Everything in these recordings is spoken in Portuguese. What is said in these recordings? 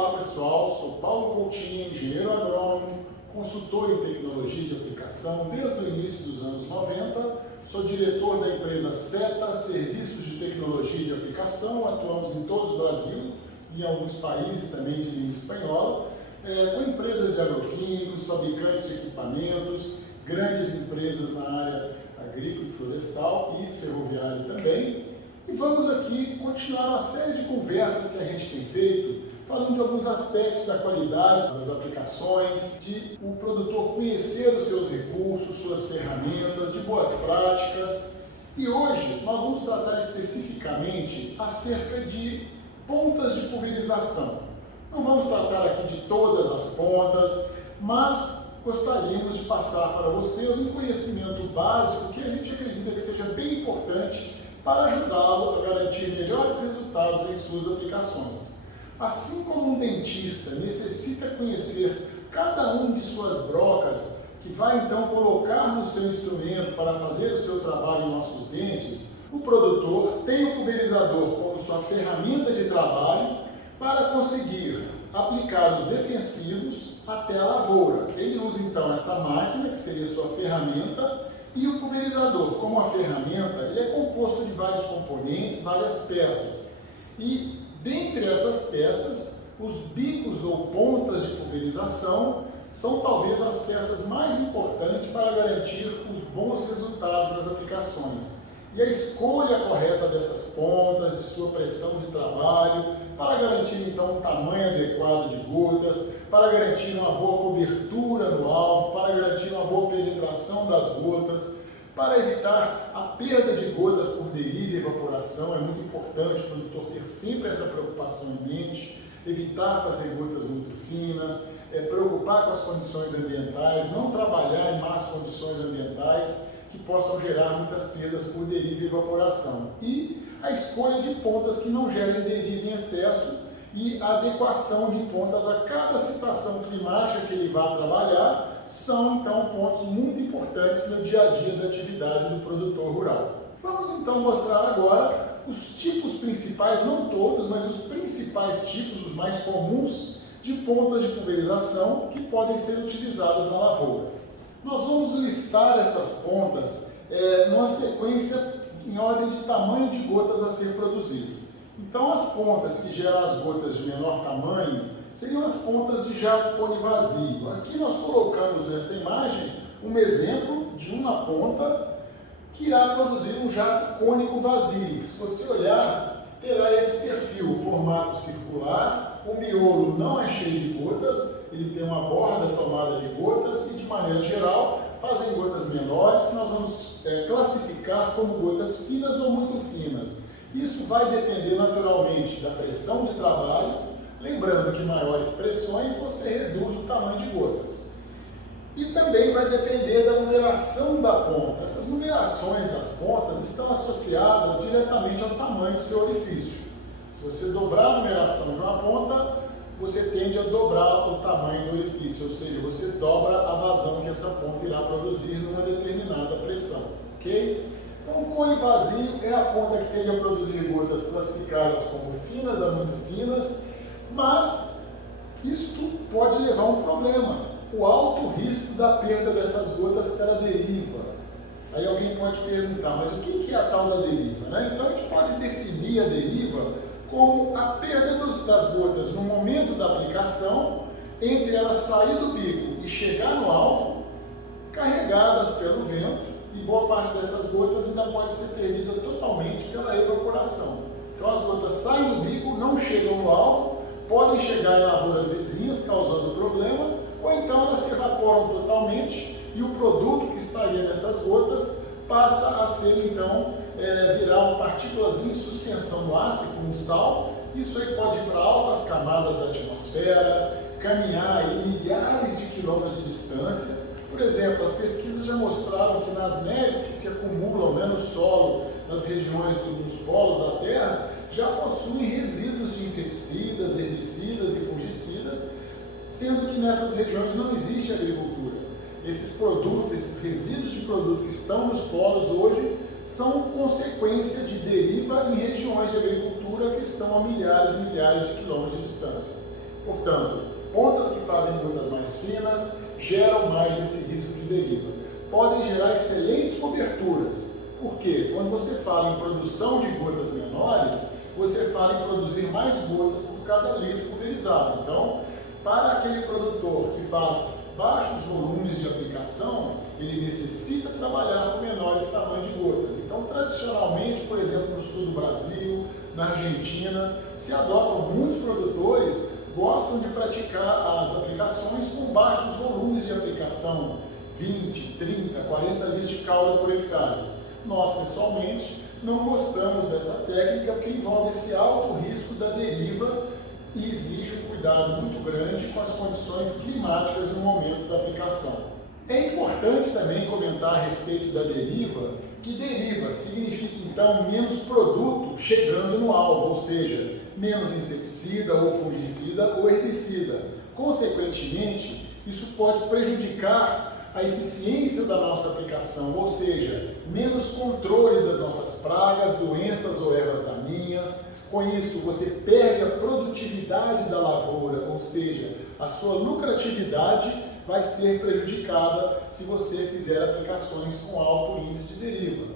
Olá pessoal, sou Paulo Coutinho, engenheiro agrônomo, consultor em tecnologia de aplicação desde o início dos anos 90, sou diretor da empresa SETA, Serviços de Tecnologia de Aplicação, atuamos em todo o Brasil e em alguns países também de língua espanhola, com empresas de agroquímicos, fabricantes de equipamentos, grandes empresas na área agrícola e florestal e ferroviário também. E vamos aqui continuar uma série de conversas que a gente tem feito, falando de alguns aspectos da qualidade das aplicações, de o produtor conhecer os seus recursos, suas ferramentas, de boas práticas. E hoje nós vamos tratar especificamente acerca de pontas de pulverização. Não vamos tratar aqui de todas as pontas, mas gostaríamos de passar para vocês um conhecimento básico que a gente acredita que seja bem importante para ajudá-lo a garantir melhores resultados em suas aplicações. Assim como um dentista necessita conhecer cada um de suas brocas, que vai então colocar no seu instrumento para fazer o seu trabalho em nossos dentes, o produtor tem o pulverizador como sua ferramenta de trabalho para conseguir aplicar os defensivos até a lavoura. Ele usa então essa máquina, que seria sua ferramenta, e o pulverizador, como uma ferramenta, ele é composto de vários componentes, várias peças. E dentre essas peças, os bicos ou pontas de pulverização são talvez as peças mais importantes para garantir os bons resultados das aplicações. E a escolha correta dessas pontas, de sua pressão de trabalho, para garantir então um tamanho adequado de gotas, para garantir uma boa cobertura no alvo, para garantir uma boa penetração das gotas, para evitar a perda de gotas por deriva e evaporação. É muito importante o produtor ter sempre essa preocupação em mente, evitar fazer gotas muito finas, preocupar com as condições ambientais, não trabalhar em más condições ambientais que possam gerar muitas perdas por deriva e evaporação. E a escolha de pontas que não gerem deriva em excesso e a adequação de pontas a cada situação climática que ele vai trabalhar são então pontos muito importantes no dia a dia da atividade do produtor rural. Vamos então mostrar agora os tipos principais, não todos, mas os principais tipos, os mais comuns de pontas de pulverização que podem ser utilizadas na lavoura. Nós vamos listar essas pontas numa sequência em ordem de tamanho de gotas a ser produzido. Então, as pontas que geram as gotas de menor tamanho seriam as pontas de jato cone vazio. Aqui nós colocamos nessa imagem um exemplo de uma ponta que irá produzir um jato cônico vazio. Se você olhar, terá esse perfil, o formato circular, o miolo não é cheio de gotas, ele tem uma borda tomada de gotas e, de maneira geral, fazem gotas menores que nós vamos classificar como gotas finas ou muito finas. Isso vai depender naturalmente da pressão de trabalho, lembrando que maiores pressões você reduz o tamanho de gotas. E também vai depender da numeração da ponta. Essas numerações das pontas estão associadas diretamente ao tamanho do seu orifício. Se você dobrar a numeração de uma ponta, você tende a dobrar o tamanho do orifício, ou seja, você dobra a vazão que essa ponta irá produzir numa determinada pressão, ok? Então, o cone vazio é a ponta que tende a produzir gotas classificadas como finas a muito finas, mas isto pode levar a um problema, o alto risco da perda dessas gotas pela deriva. Aí alguém pode perguntar, mas o que é a tal da deriva, né? Então a gente pode definir a deriva como a perda das gotas no momento da aplicação, entre ela sair do bico e chegar no alvo, carregadas pelo vento, e boa parte dessas gotas ainda pode ser perdida totalmente pela evaporação. Então as gotas saem do bico, não chegam no alvo, podem chegar em lavouras vizinhas, causando problema, ou então elas se evaporam totalmente e o produto que estaria nessas gotas passa a ser então virar uma partículazinha de suspensão no ar, como um sal. Isso aí pode ir para altas camadas da atmosfera, caminhar aí milhares de quilômetros de distância. Por exemplo, as pesquisas já mostraram que nas neves que se acumulam no solo, nas regiões dos polos da Terra, já possuem resíduos de inseticidas, herbicidas e fungicidas, sendo que nessas regiões não existe agricultura. Esses produtos, esses resíduos de produto que estão nos polos hoje, são consequência de deriva em regiões de agricultura que estão a milhares e milhares de quilômetros de distância. Portanto, pontas que fazem gotas mais finas geram mais esse risco de deriva. Podem gerar excelentes coberturas, porque quando você fala em produção de gotas menores, você fala em produzir mais gotas por cada litro pulverizado. Então, para aquele produtor que faz baixos volumes de aplicação, ele necessita trabalhar com menores tamanhos de gotas. Então, tradicionalmente, por exemplo, no sul do Brasil, na Argentina, se adotam, muitos produtores gostam de praticar as aplicações com baixos volumes de aplicação, 20, 30, 40 litros de calda por hectare. Nós, pessoalmente, não gostamos dessa técnica porque envolve esse alto risco da deriva e exige um cuidado muito grande com as condições climáticas no momento da aplicação. É importante também comentar a respeito da deriva, que deriva significa então menos produto chegando no alvo, ou seja, menos inseticida ou fungicida ou herbicida. Consequentemente, isso pode prejudicar a eficiência da nossa aplicação, ou seja, menos controle das nossas pragas, doenças ou ervas daninhas. Com isso, você perde a produtividade da lavoura, ou seja, a sua lucratividade vai ser prejudicada se você fizer aplicações com alto índice de deriva.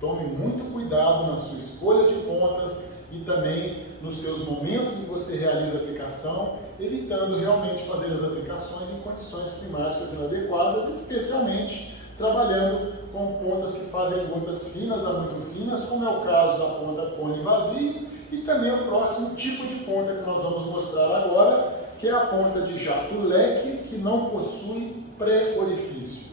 Tome muito cuidado na sua escolha de pontas e também nos seus momentos em que você realiza a aplicação, evitando realmente fazer as aplicações em condições climáticas inadequadas, especialmente trabalhando com pontas que fazem gotas finas a muito finas, como é o caso da ponta cone vazio, e também o próximo tipo de ponta que nós vamos mostrar agora, que é a ponta de jato leque, que não possui pré-orifício.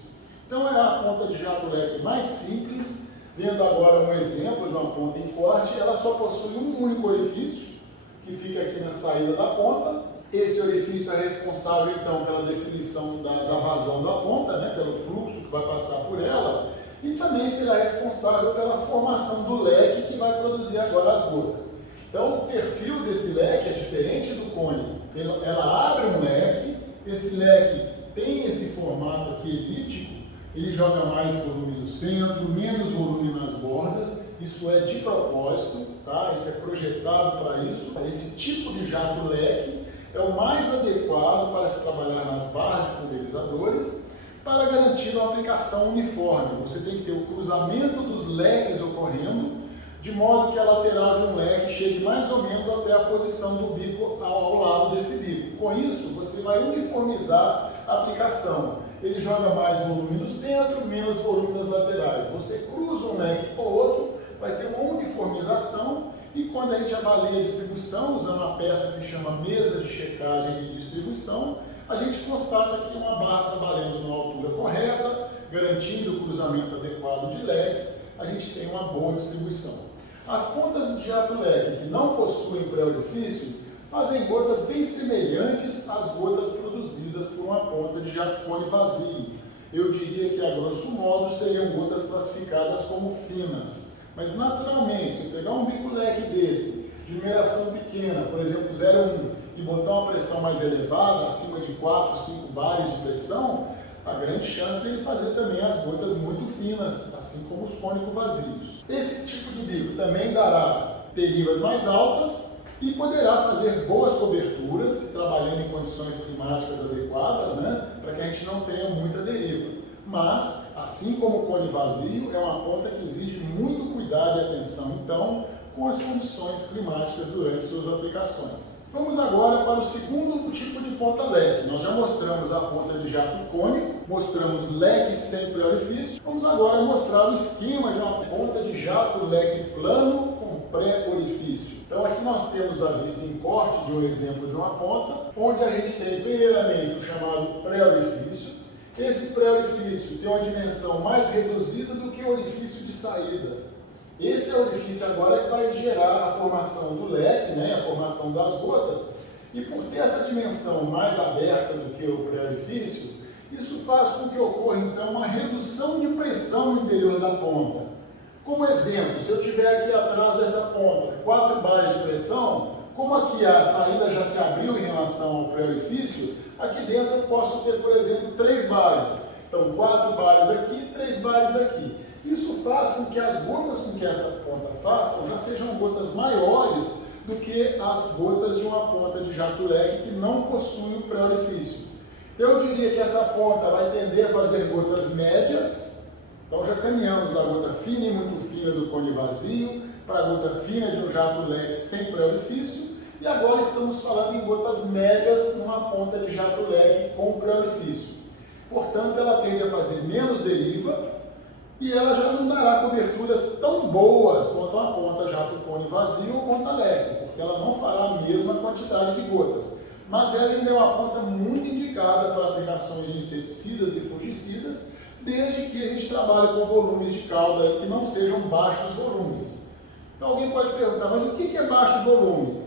Então é a ponta de jato leque mais simples. Vendo agora um exemplo de uma ponta em corte, ela só possui um único orifício, que fica aqui na saída da ponta. Esse orifício é responsável então pela definição da vazão da ponta, né, pelo fluxo que vai passar por ela, e também será responsável pela formação do leque que vai produzir agora as gotas. Então o perfil desse leque é diferente do cone. Ela abre um leque, esse leque tem esse formato aqui elíptico, ele joga mais volume no centro, menos volume nas bordas, isso é de propósito, tá? Isso é projetado para isso. Esse tipo de jato leque é o mais adequado para se trabalhar nas barras de pulverizadores para garantir uma aplicação uniforme. Você tem que ter o cruzamento dos leques ocorrendo, de modo que a lateral de um leque chegue mais ou menos até a posição do bico ao lado desse bico. Com isso, você vai uniformizar a aplicação. Ele joga mais volume no centro, menos volume nas laterais. Você cruza um leque com o outro, vai ter uma uniformização, e quando a gente avalia a distribuição, usando uma peça que se chama mesa de checagem de distribuição, a gente constata que uma barra trabalhando na altura correta, garantindo o cruzamento adequado de leques, a gente tem uma boa distribuição. As pontas de jato leque que não possuem pré-orifício fazem gotas bem semelhantes às gotas produzidas por uma ponta de jato cone vazio. Eu diria que, a grosso modo, seriam gotas classificadas como finas. Mas, naturalmente, se eu pegar um bico leque desse, de numeração pequena, por exemplo 0,1, e botar uma pressão mais elevada, acima de 4, 5 bares de pressão, a grande chance dele fazer também as gotas muito finas, assim como os cônicos vazios. Esse tipo de bico também dará derivas mais altas e poderá fazer boas coberturas, trabalhando em condições climáticas adequadas, né, para que a gente não tenha muita deriva. Mas, assim como o cone vazio, é uma ponta que exige muito cuidado e atenção, então, com as condições climáticas durante suas aplicações. Vamos agora para o segundo tipo de ponta leque. Nós já mostramos a ponta de jato cônico, mostramos leque sem pré-orifício. Vamos agora mostrar o esquema de uma ponta de jato leque plano com pré-orifício. Então aqui nós temos a vista em corte de um exemplo de uma ponta, onde a gente tem primeiramente o chamado pré-orifício. Esse pré-orifício tem uma dimensão mais reduzida do que o orifício de saída. Esse é o orifício agora que vai gerar a formação do leque, né, a formação das gotas, e por ter essa dimensão mais aberta do que o pré-orifício, isso faz com que ocorra então uma redução de pressão no interior da ponta. Como exemplo, se eu tiver aqui atrás dessa ponta 4 bares de pressão, como aqui a saída já se abriu em relação ao pré-orifício, aqui dentro eu posso ter, por exemplo, 3 bares. Então 4 bares aqui, 3 bares aqui. Isso faz com que as gotas com que essa ponta faça já sejam gotas maiores do que as gotas de uma ponta de jato leque que não possui o pré-orifício. Então eu diria que essa ponta vai tender a fazer gotas médias. Então já caminhamos da gota fina e muito fina do cone vazio para a gota fina de um jato leque sem pré-orifício. E agora estamos falando em gotas médias numa ponta de jato leque com pré-orifício. Portanto, ela tende a fazer menos deriva e ela já não dará coberturas tão boas quanto uma ponta jato cone vazio ou ponta leque, porque ela não fará a mesma quantidade de gotas. Mas ela ainda é uma ponta muito indicada para aplicações de inseticidas e fungicidas, desde que a gente trabalhe com volumes de calda aí que não sejam baixos volumes. Então alguém pode perguntar, mas o que é baixo volume?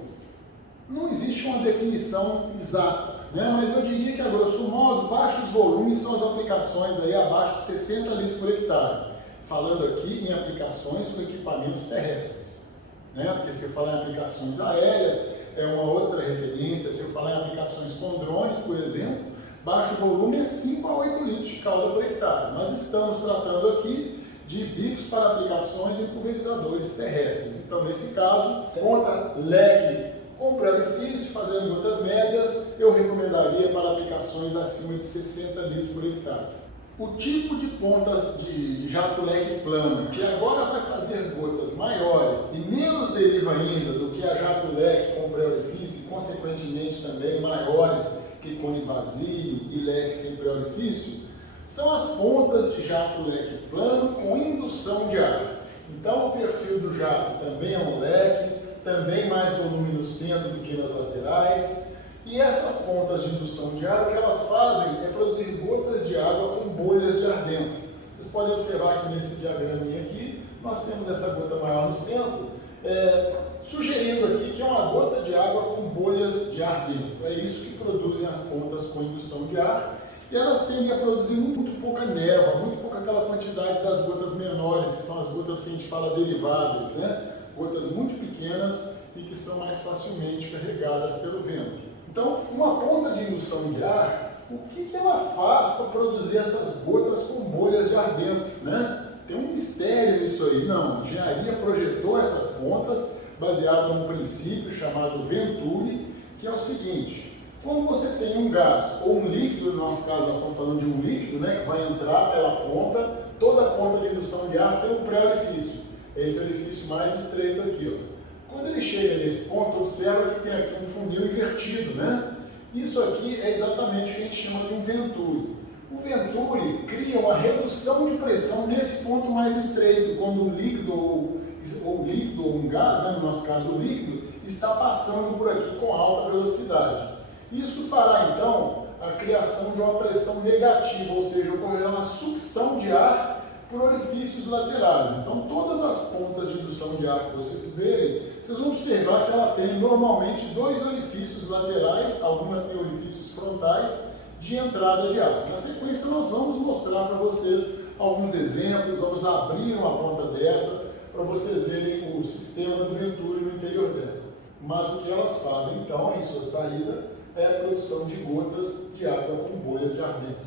Não existe uma definição exata, né? Mas eu diria que, a grosso modo, baixos volumes são as aplicações aí abaixo de 60 litros por hectare. Falando aqui em aplicações com equipamentos terrestres, né? Porque se eu falar em aplicações aéreas, é uma outra referência. Se eu falar em aplicações com drones, por exemplo, baixo volume é 5 a 8 litros de calda por hectare. Nós estamos tratando aqui de bicos para aplicações em pulverizadores terrestres. Então, nesse caso, ponta leque com pré-orifício, fazendo gotas médias, eu recomendaria para aplicações acima de 60 litros por hectare. O tipo de pontas de jato leque plano, que agora vai fazer gotas maiores e menos deriva ainda do que a jato leque com pré-orifício e, consequentemente, também maiores que cone vazio e leque sem pré-orifício, são as pontas de jato leque plano com indução de ar. Então, o perfil do jato também é um leque, também mais volume no centro do que nas laterais. E essas pontas de indução de ar, o que elas fazem é produzir gotas de água com bolhas de ar dentro. Vocês podem observar que nesse diagraminha aqui, nós temos essa gota maior no centro, sugerindo aqui que é uma gota de água com bolhas de ar dentro. É isso que produzem as pontas com indução de ar. E elas tendem a produzir muito pouca névoa, muito pouca aquela quantidade das gotas menores, que são as gotas que a gente fala derivadas, né? Gotas muito pequenas e que são mais facilmente carregadas pelo vento. Então, uma ponta de indução de ar, o que ela faz para produzir essas gotas com bolhas de ar dentro, né? Tem um mistério nisso aí. Não, a engenharia projetou essas pontas baseado num princípio chamado Venturi, que é o seguinte: quando você tem um gás ou um líquido, no nosso caso nós estamos falando de um líquido, né, que vai entrar pela ponta, toda a ponta de indução de ar tem um pré-orifício. Esse é o orifício mais estreito aqui, ó. Quando ele chega nesse ponto, observa que tem aqui um funil invertido, né? Isso aqui é exatamente o que a gente chama de um venturi. O venturi cria uma redução de pressão nesse ponto mais estreito, quando um líquido ou um gás, né, no nosso caso o líquido, está passando por aqui com alta velocidade. Isso fará, então, a criação de uma pressão negativa, ou seja, ocorrerá uma sucção de ar por orifícios laterais. Então, todas as pontas de indução de ar que vocês verem, vocês vão observar que ela tem normalmente dois orifícios laterais, algumas têm orifícios frontais de entrada de ar. Na sequência, nós vamos mostrar para vocês alguns exemplos, vamos abrir uma ponta dessa para vocês verem o sistema do Venturi no interior dela. Mas o que elas fazem, então, em sua saída, é a produção de gotas de água com bolhas de ar dentro.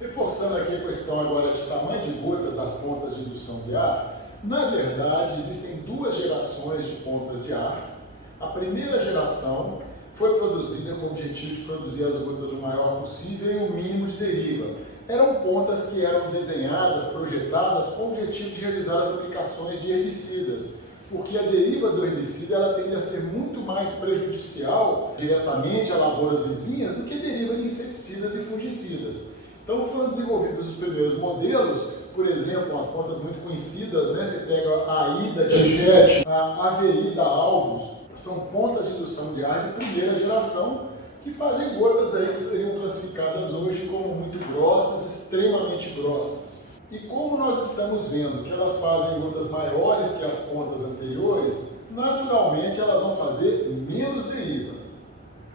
Reforçando aqui a questão agora de tamanho de gotas das pontas de indução de ar, na verdade existem duas gerações de pontas de ar. A primeira geração foi produzida com o objetivo de produzir as gotas o maior possível e o mínimo de deriva. Eram pontas que eram desenhadas, projetadas com o objetivo de realizar as aplicações de herbicidas, porque a deriva do herbicida ela tende a ser muito mais prejudicial diretamente a lavouras vizinhas do que a deriva de inseticidas e fungicidas. Então foram desenvolvidos os primeiros modelos, por exemplo, as pontas muito conhecidas, né? Você pega a AIDA Tijet, a Avenida Albus, são pontas de indução de ar de primeira geração que fazem gotas aí que seriam classificadas hoje como muito grossas, extremamente grossas. E como nós estamos vendo que elas fazem gotas maiores que as pontas anteriores, naturalmente elas vão fazer menos deriva.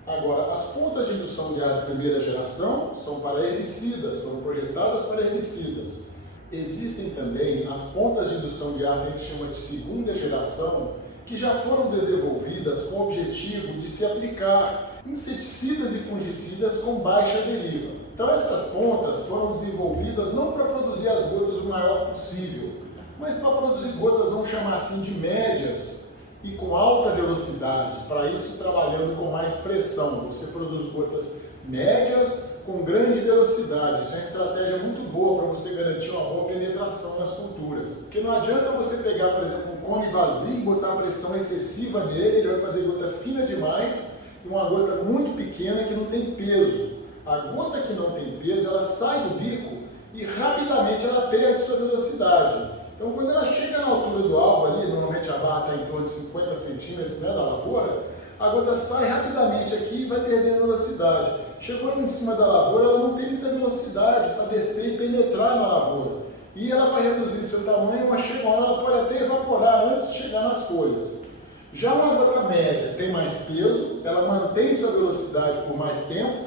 Agora, as pontas de indução de ar de primeira geração são para herbicidas, foram projetadas para herbicidas. Existem também as pontas de indução de ar que a gente chama de segunda geração, que já foram desenvolvidas com o objetivo de se aplicar inseticidas e fungicidas com baixa deriva. Então essas pontas foram desenvolvidas não para produzir as gotas o maior possível, mas para produzir gotas, vamos chamar assim, de médias e com alta velocidade, para isso trabalhando com mais pressão. Você produz gotas médias com grande velocidade. Isso é uma estratégia muito boa para você garantir uma boa penetração nas culturas. Porque não adianta você pegar, por exemplo, um cone vazio e botar pressão excessiva nele, ele vai fazer gota fina demais e uma gota muito pequena que não tem peso. A gota que não tem peso, ela sai do bico e rapidamente ela perde sua velocidade. Então, quando ela chega na altura do alvo ali, normalmente a barra está em torno de 50 centímetros, né, da lavoura, a gota sai rapidamente aqui e vai perdendo velocidade. Chegou em cima da lavoura, ela não tem muita velocidade para descer e penetrar na lavoura. E ela vai reduzir seu tamanho, mas chega uma hora ela pode até evaporar antes de chegar nas folhas. Já uma gota média tem mais peso, ela mantém sua velocidade por mais tempo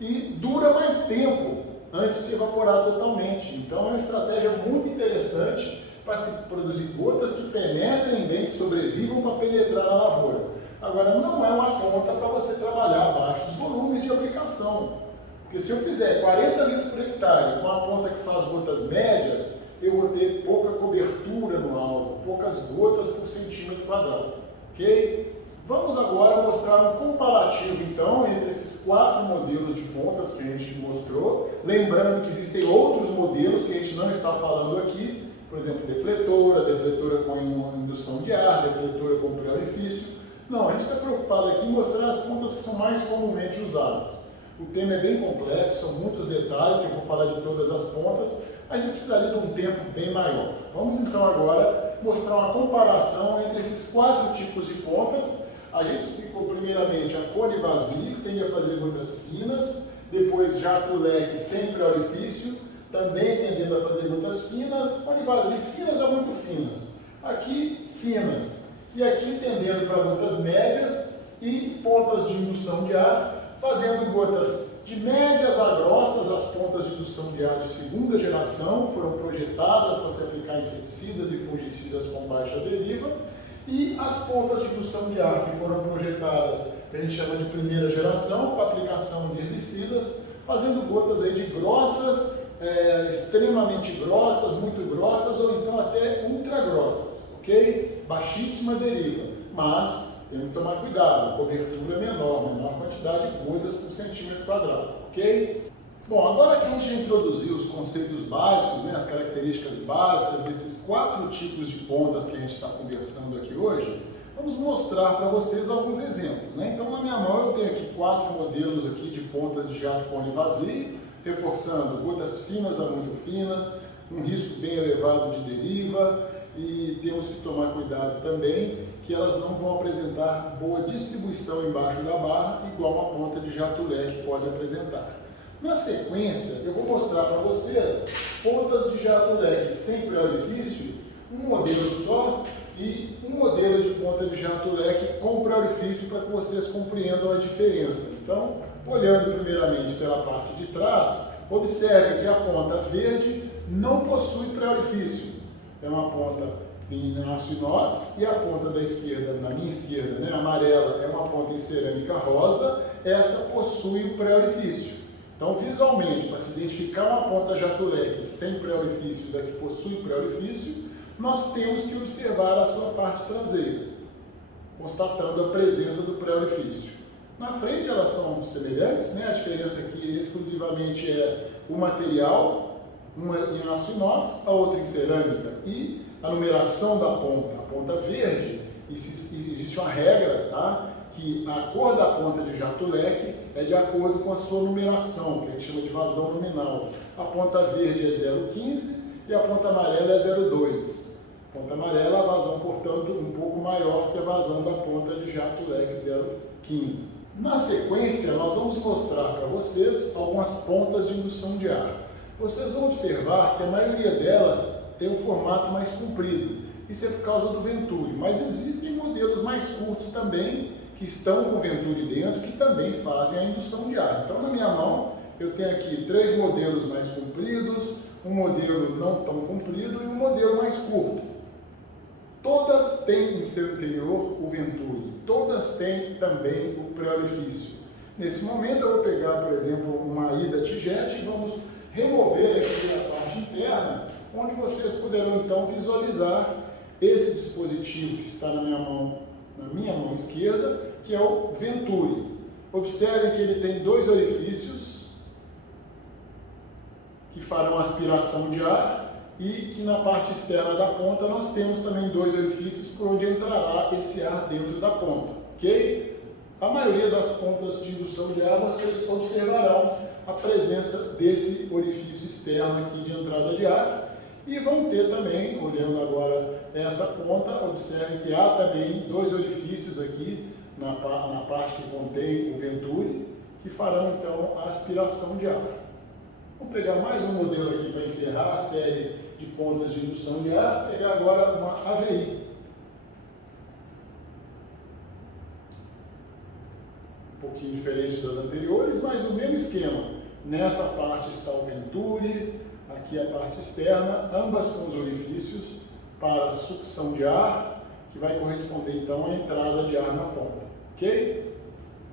e dura mais tempo antes de se evaporar totalmente. Então é uma estratégia muito interessante para se produzir gotas que penetrem bem, que sobrevivam para penetrar na lavoura. Agora, não é uma conta para você trabalhar a baixos volumes de aplicação. Porque se eu fizer 40 litros por hectare com uma ponta que faz gotas médias, eu vou ter pouca cobertura no alvo, poucas gotas por centímetro quadrado. Ok? Vamos agora mostrar um comparativo, então, entre esses 4 modelos de pontas que a gente mostrou. Lembrando que existem outros modelos que a gente não está falando aqui, por exemplo, defletora com indução de ar, defletora com pré-orifício. Não, a gente está preocupado aqui em mostrar as pontas que são mais comumente usadas. O tema é bem complexo, são muitos detalhes, se eu for falar de todas as pontas, a gente precisaria de um tempo bem maior. Vamos então agora mostrar uma comparação entre esses 4 tipos de pontas. A gente explicou primeiramente a cone vazio, que tende a fazer gotas finas, depois jato leque sem pré-orifício, também tendendo a fazer gotas finas, cone vazio finas a muito finas. Aqui, finas. E aqui tendendo para gotas médias e pontas de indução de ar, fazendo gotas de médias a grossas. As pontas de indução de ar de segunda geração foram projetadas para se aplicar inseticidas e fungicidas com baixa deriva. E as pontas de indução de ar que foram projetadas, que a gente chama de primeira geração, para aplicação de herbicidas, fazendo gotas aí de grossas, extremamente grossas, muito grossas ou então até ultra grossas, ok? Baixíssima deriva, mas temos que tomar cuidado, cobertura menor quantidade de gotas por centímetro quadrado, ok? Bom, agora que a gente já introduziu os conceitos básicos, né, as características básicas desses 4 tipos de pontas que a gente está conversando aqui hoje, vamos mostrar para vocês alguns exemplos, né? Então, na minha mão eu tenho aqui 4 modelos aqui de pontas de jato cone vazio, reforçando gotas finas a muito finas, um risco bem elevado de deriva, e temos que tomar cuidado também que elas não vão apresentar boa distribuição embaixo da barra, igual uma ponta de jato leque pode apresentar. Na sequência, eu vou mostrar para vocês pontas de jato leque sem pré-orifício, um modelo só, e um modelo de ponta de jato leque com pré-orifício para que vocês compreendam a diferença. Então, olhando primeiramente pela parte de trás, observe que a ponta verde não possui pré-orifício. É uma ponta em aço inox e a ponta da esquerda, na minha esquerda, né, amarela, é uma ponta em cerâmica rosa, essa possui o pré-orifício. Então, visualmente, para se identificar uma ponta jato leque sem pré-orifício e da que possui pré-orifício, nós temos que observar a sua parte traseira, constatando a presença do pré-orifício. Na frente elas são semelhantes, né? A diferença aqui exclusivamente é o material, uma em aço inox, a outra em cerâmica, e a numeração da ponta. A ponta verde, existe uma regra, tá? Que a cor da ponta de jato leque é de acordo com a sua numeração, que a gente chama de vazão nominal. A ponta verde é 0,15 e a ponta amarela é 0,2. A ponta amarela, a vazão, portanto, um pouco maior que a vazão da ponta de jato leque 0,15. Na sequência, nós vamos mostrar para vocês algumas pontas de indução de ar. Vocês vão observar que a maioria delas tem um formato mais comprido. Isso é por causa do Venturi, mas existem modelos mais curtos também, que estão com Venturi dentro, que também fazem a indução de ar. Então, na minha mão, eu tenho aqui 3 modelos mais compridos, um modelo não tão comprido e um modelo mais curto. Todas têm em seu interior o Venturi, todas têm também o pré-orifício. Nesse momento, eu vou pegar, por exemplo, uma ida Tigeste e vamos remover aqui a parte interna, onde vocês poderão, então, visualizar esse dispositivo que está na minha mão na minha mão esquerda, que é o Venturi. Observe que ele tem dois orifícios que farão aspiração de ar e que na parte externa da ponta nós temos também dois orifícios por onde entrará esse ar dentro da ponta, ok? A maioria das pontas de indução de ar vocês observarão a presença desse orifício externo aqui de entrada de ar e vão ter também, olhando agora essa ponta, observe que há também dois orifícios aqui na parte que contém o Venturi, que farão então a aspiração de ar. Vamos pegar mais um modelo aqui para encerrar a série de pontas de indução de ar, pegar agora uma AVI. Um pouquinho diferente das anteriores, mas o mesmo esquema. Nessa parte está o Venturi, aqui a parte externa, ambas com os orifícios para sucção de ar, que vai corresponder então à entrada de ar na ponta, ok?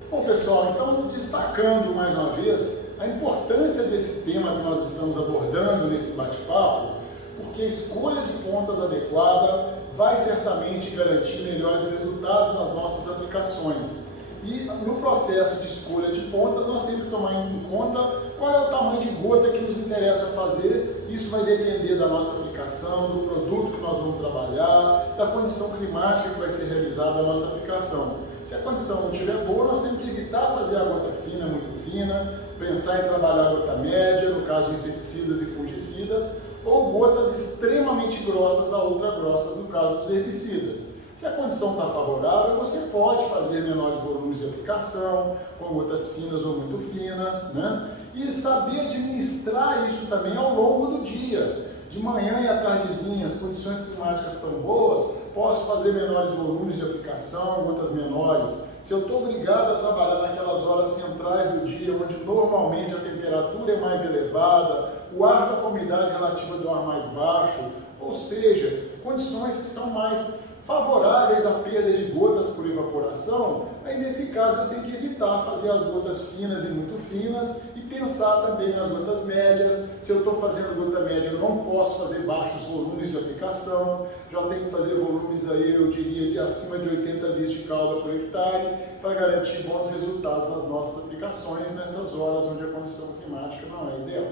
Bom pessoal, então destacando mais uma vez a importância desse tema que nós estamos abordando nesse bate-papo, porque a escolha de pontas adequada vai certamente garantir melhores resultados nas nossas aplicações. E no processo de escolha de pontas, nós temos que tomar em conta qual é o tamanho de gota que nos interessa fazer. Isso vai depender da nossa aplicação, do produto que nós vamos trabalhar, da condição climática que vai ser realizada a nossa aplicação. Se a condição não estiver boa, nós temos que evitar fazer a gota fina, muito fina, pensar em trabalhar a gota média, no caso de inseticidas e fungicidas, ou gotas extremamente grossas a ultragrossas, no caso dos herbicidas. Se a condição está favorável, você pode fazer menores volumes de aplicação, com gotas finas ou muito finas, né? E saber administrar isso também ao longo do dia. De manhã e à tardezinha, as condições climáticas estão boas, posso fazer menores volumes de aplicação, gotas menores. Se eu estou obrigado a trabalhar naquelas horas centrais do dia, onde normalmente a temperatura é mais elevada, o ar está com a umidade relativa do ar mais baixo, ou seja, condições que são mais favoráveis à perda de gotas por evaporação, aí nesse caso eu tenho que evitar fazer as gotas finas e muito finas e pensar também nas gotas médias. Se eu estou fazendo gota média, eu não posso fazer baixos volumes de aplicação, já tenho que fazer volumes aí, eu diria, de acima de 80 litros de calda por hectare, para garantir bons resultados nas nossas aplicações nessas horas onde a condição climática não é ideal.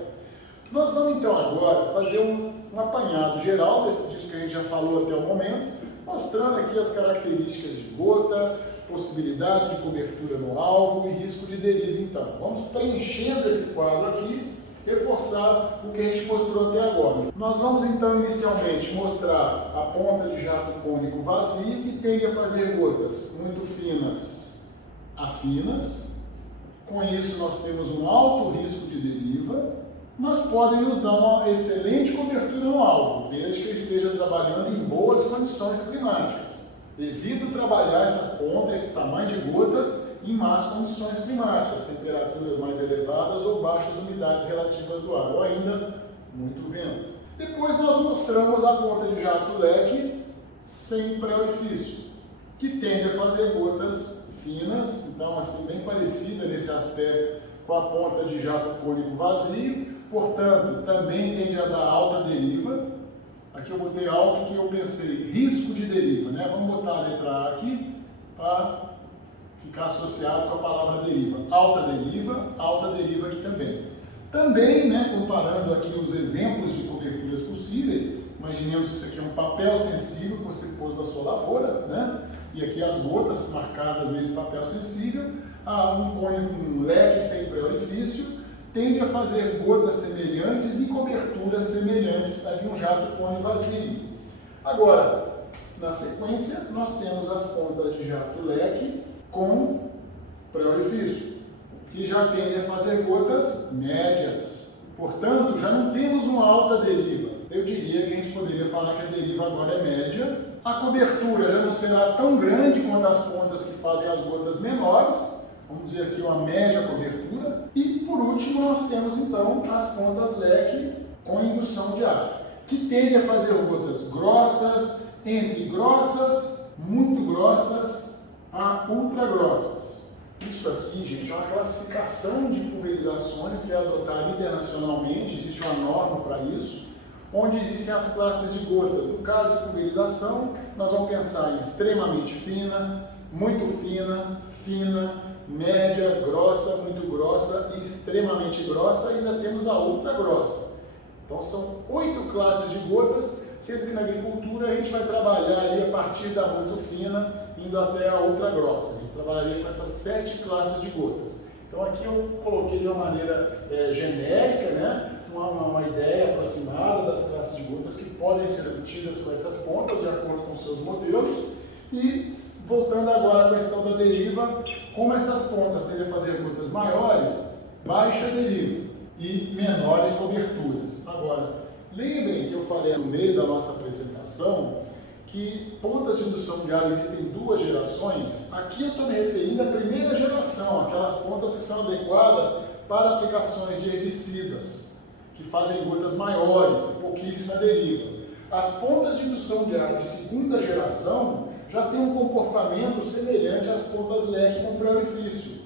Nós vamos então agora fazer um apanhado geral disso que a gente já falou até o momento, mostrando aqui as características de gota, possibilidade de cobertura no alvo e risco de deriva. Então, vamos preenchendo esse quadro aqui, reforçar o que a gente mostrou até agora. Nós vamos então inicialmente mostrar a ponta de jato cônico vazio, que tende a fazer gotas muito finas a finas. Com isso nós temos um alto risco de deriva, mas podem nos dar uma excelente cobertura no alvo, desde que eu esteja trabalhando em boas condições climáticas. Evito trabalhar essas pontas, esse tamanho de gotas, em más condições climáticas, temperaturas mais elevadas ou baixas umidades relativas do ar, ou ainda muito vento. Depois nós mostramos a ponta de jato leque sem pré-orifício, que tende a fazer gotas finas, então assim bem parecida nesse aspecto com a ponta de jato cônico vazio, portanto também tende a dar alta deriva. Aqui eu botei alto que eu pensei risco de deriva, né? Vamos botar a letra A aqui para ficar associado com a palavra deriva. Alta deriva aqui também. Também, né, comparando aqui os exemplos de coberturas possíveis, imaginemos que isso aqui é um papel sensível que você pôs na sua lavoura, né? E aqui as gotas marcadas nesse papel sensível, um leque sem pré-orifício, tende a fazer gotas semelhantes e coberturas semelhantes a de um jato cônico vazio. Agora, na sequência, nós temos as pontas de jato leque com pré-orifício, que já tendem a fazer gotas médias. Portanto, já não temos uma alta deriva. Eu diria que a gente poderia falar que a deriva agora é média. A cobertura já não será tão grande quanto as pontas que fazem as gotas menores. Vamos dizer aqui uma média cobertura. E por último nós temos então as pontas leque com indução de ar, que tendem a fazer gotas grossas, entre grossas, muito grossas a ultra grossas. Isso aqui, gente, é uma classificação de pulverizações que é adotada internacionalmente, existe uma norma para isso, onde existem as classes de gotas. No caso de pulverização, nós vamos pensar em extremamente fina, muito fina, fina, média, grossa, muito grossa e extremamente grossa, e ainda temos a ultra grossa. Então são 8 classes de gotas, sendo que na agricultura a gente vai trabalhar aí a partir da muito fina, indo até a ultra grossa. A gente trabalharia com essas 7 classes de gotas. Então aqui eu coloquei de uma maneira genérica, né? Uma ideia aproximada das classes de gotas que podem ser obtidas com essas pontas, de acordo com seus modelos. E voltando agora à questão da deriva, como essas pontas tendem a fazer gotas maiores, baixa deriva e menores coberturas. Agora, lembrem que eu falei no meio da nossa apresentação que pontas de indução de ar existem 2 gerações. Aqui eu estou me referindo à primeira geração, aquelas pontas que são adequadas para aplicações de herbicidas, que fazem gotas maiores, pouquíssima deriva. As pontas de indução de ar de segunda geração já têm um comportamento semelhante às pontas leque com pré-orifício.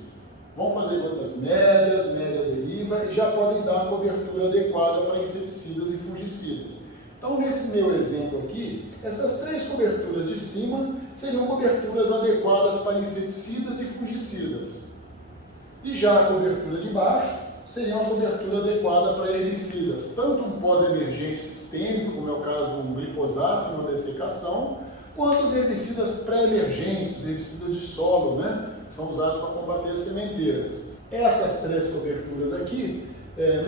Vão fazer gotas médias, média deriva e já podem dar a cobertura adequada para inseticidas e fungicidas. Então, nesse meu exemplo aqui, essas 3 coberturas de cima seriam coberturas adequadas para inseticidas e fungicidas. E já a cobertura de baixo seria uma cobertura adequada para herbicidas, tanto um pós-emergente sistêmico, como é o caso do glifosato, uma dessecação, quanto os herbicidas pré-emergentes, os herbicidas de solo, né? São usados para combater as sementeiras. Essas 3 coberturas aqui,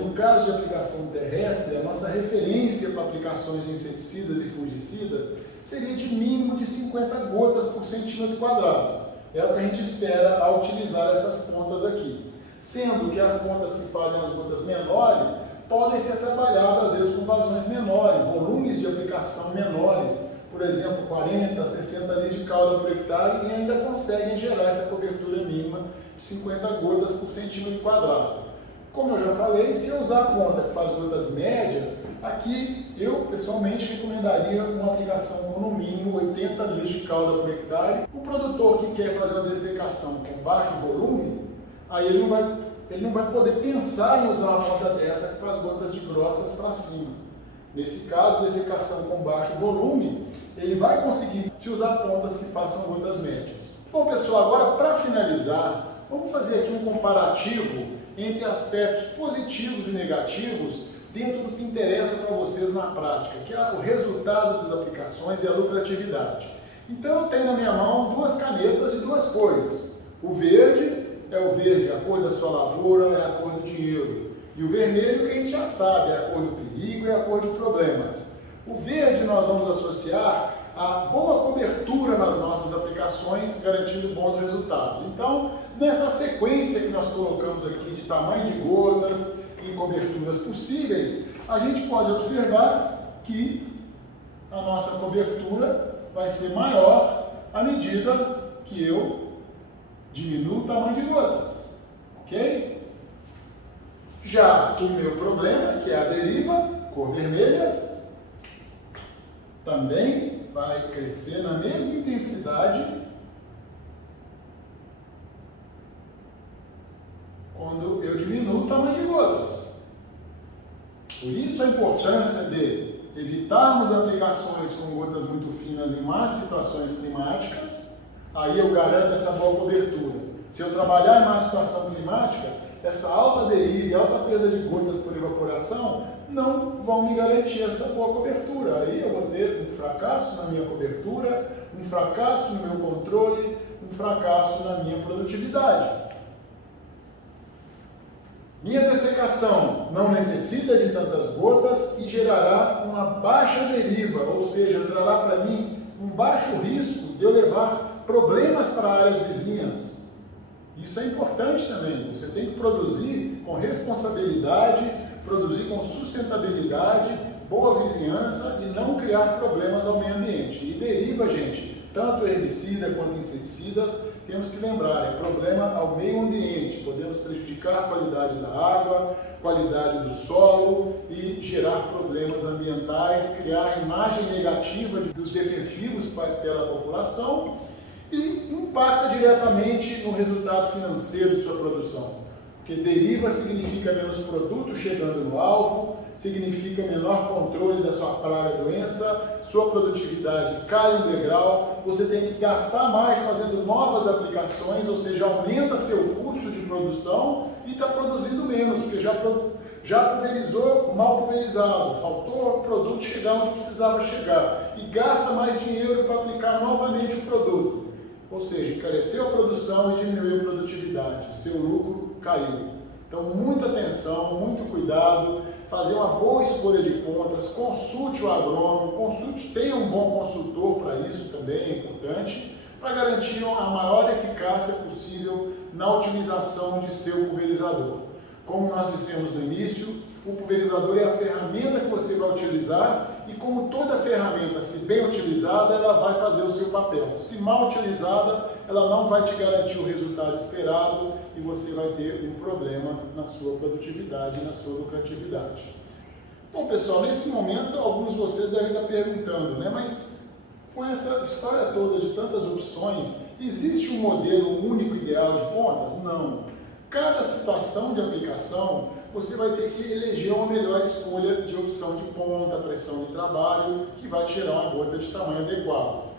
no caso de aplicação terrestre, a nossa referência para aplicações de inseticidas e fungicidas seria de mínimo de 50 gotas por centímetro quadrado. É o que a gente espera ao utilizar essas pontas aqui. Sendo que as pontas que fazem as gotas menores podem ser trabalhadas às vezes com vazões menores, volumes de aplicação menores, por exemplo, 40, 60 litros de calda por hectare, e ainda conseguem gerar essa cobertura mínima de 50 gotas por centímetro quadrado. Como eu já falei, se eu usar a ponta que faz gotas médias, aqui eu pessoalmente recomendaria uma aplicação com no mínimo 80 litros de calda por hectare. O produtor que quer fazer uma dessecação com baixo volume, aí ele não vai poder pensar em usar uma ponta dessa que faz gotas de grossas para cima. Nesse caso, dessecação com baixo volume, ele vai conseguir se usar pontas que façam gotas médias. Bom, pessoal, agora para finalizar, vamos fazer aqui um comparativo entre aspectos positivos e negativos dentro do que interessa para vocês na prática, que é o resultado das aplicações e a lucratividade. Então eu tenho na minha mão 2 canetas de 2 cores. O verde é o verde, a cor da sua lavoura, é a cor do dinheiro. E o vermelho, que a gente já sabe, é a cor do perigo e a cor de problemas. O verde nós vamos associar a boa cobertura nas nossas aplicações, garantindo bons resultados. Então, nessa sequência que nós colocamos aqui de tamanho de gotas e coberturas possíveis, a gente pode observar que a nossa cobertura vai ser maior à medida que eu diminuo o tamanho de gotas, ok? Já o meu problema, que é a deriva, cor vermelha, também vai crescer na mesma intensidade quando eu diminuo o tamanho de gotas. Por isso a importância de evitarmos aplicações com gotas muito finas em más situações climáticas, aí eu garanto essa boa cobertura. Se eu trabalhar em má situação climática, essa alta deriva e alta perda de gotas por evaporação não vão me garantir essa boa cobertura. Aí eu vou ter um fracasso na minha cobertura, um fracasso no meu controle, um fracasso na minha produtividade. Minha dessecação não necessita de tantas gotas e gerará uma baixa deriva, ou seja, trará para mim um baixo risco de eu levar problemas para áreas vizinhas. Isso é importante também. Você tem que produzir com responsabilidade, produzir com sustentabilidade, boa vizinhança e não criar problemas ao meio ambiente. E deriva, gente, tanto herbicida quanto inseticidas, temos que lembrar, é problema ao meio ambiente. Podemos prejudicar a qualidade da água, qualidade do solo e gerar problemas ambientais, criar imagem negativa dos defensivos pela população e impacta diretamente no resultado financeiro de sua produção. Porque deriva significa menos produto chegando no alvo, significa menor controle da sua praga doença, sua produtividade cai um degrau, você tem que gastar mais fazendo novas aplicações, ou seja, aumenta seu custo de produção e está produzindo menos, porque já pulverizou mal pulverizado, faltou o produto chegar onde precisava chegar e gasta mais dinheiro para aplicar novamente o produto. Ou seja, encareceu a produção e diminuiu a produtividade, seu lucro caiu. Então, muita atenção, muito cuidado, fazer uma boa escolha de pontas, consulte o agrônomo, tenha um bom consultor para isso também, é importante, para garantir a maior eficácia possível na utilização de seu pulverizador. Como nós dissemos no início, o pulverizador é a ferramenta que você vai utilizar e como toda ferramenta, se bem utilizada, ela vai fazer o seu papel. Se mal utilizada, ela não vai te garantir o resultado esperado e você vai ter um problema na sua produtividade, na sua lucratividade. Bom, pessoal, nesse momento, alguns de vocês devem estar perguntando, né? Mas com essa história toda de tantas opções, existe um modelo único ideal de pontas? Não. Cada situação de aplicação, você vai ter que eleger uma melhor escolha de opção de ponta, pressão de trabalho, que vai te gerar uma gota de tamanho adequado.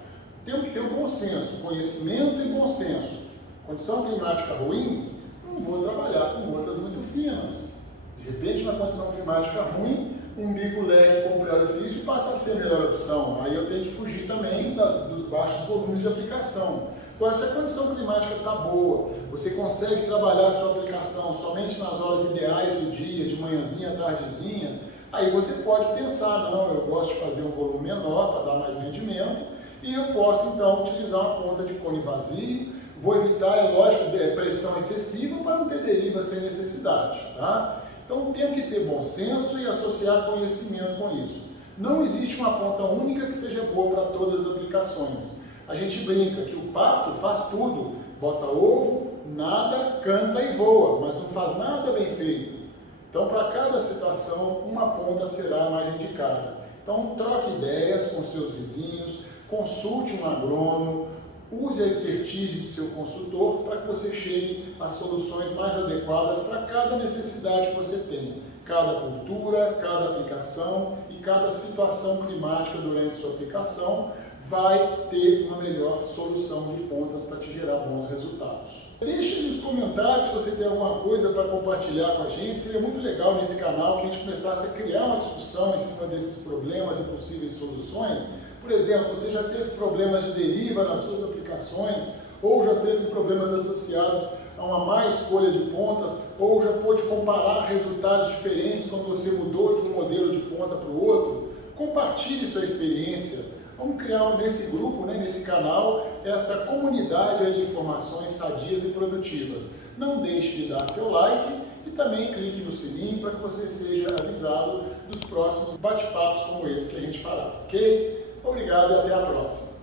Temos que ter um bom senso, conhecimento e bom senso. Condição climática ruim, não vou trabalhar com gotas muito finas. De repente, na condição climática ruim, um bico leque com pré-orifício passa a ser a melhor opção. Aí eu tenho que fugir também dos baixos volumes de aplicação. Agora, se a condição climática está boa, você consegue trabalhar a sua aplicação somente nas horas ideais do dia, de manhãzinha, tardezinha, aí você pode pensar, não, eu gosto de fazer um volume menor para dar mais rendimento e eu posso então utilizar uma ponta de cone vazio, vou evitar, é lógico, pressão excessiva para não ter deriva sem necessidade, tá? Então tem que ter bom senso e associar conhecimento com isso. Não existe uma ponta única que seja boa para todas as aplicações. A gente brinca que o pato faz tudo, bota ovo, nada, canta e voa, mas não faz nada bem feito. Então, para cada situação, uma ponta será mais indicada. Então, troque ideias com seus vizinhos, consulte um agrônomo, use a expertise de seu consultor para que você chegue a soluções mais adequadas para cada necessidade que você tem. Cada cultura, cada aplicação e cada situação climática durante sua aplicação vai ter uma melhor solução de pontas para te gerar bons resultados. Deixe nos comentários se você tem alguma coisa para compartilhar com a gente. Seria muito legal nesse canal que a gente começasse a criar uma discussão em cima desses problemas e possíveis soluções. Por exemplo, você já teve problemas de deriva nas suas aplicações, ou já teve problemas associados a uma má escolha de pontas, ou já pôde comparar resultados diferentes quando você mudou de um modelo de ponta para o outro. Compartilhe sua experiência. Vamos criar nesse grupo, nesse canal, essa comunidade de informações sadias e produtivas. Não deixe de dar seu like e também clique no sininho para que você seja avisado dos próximos bate-papos como esse que a gente fará, ok? Obrigado e até a próxima.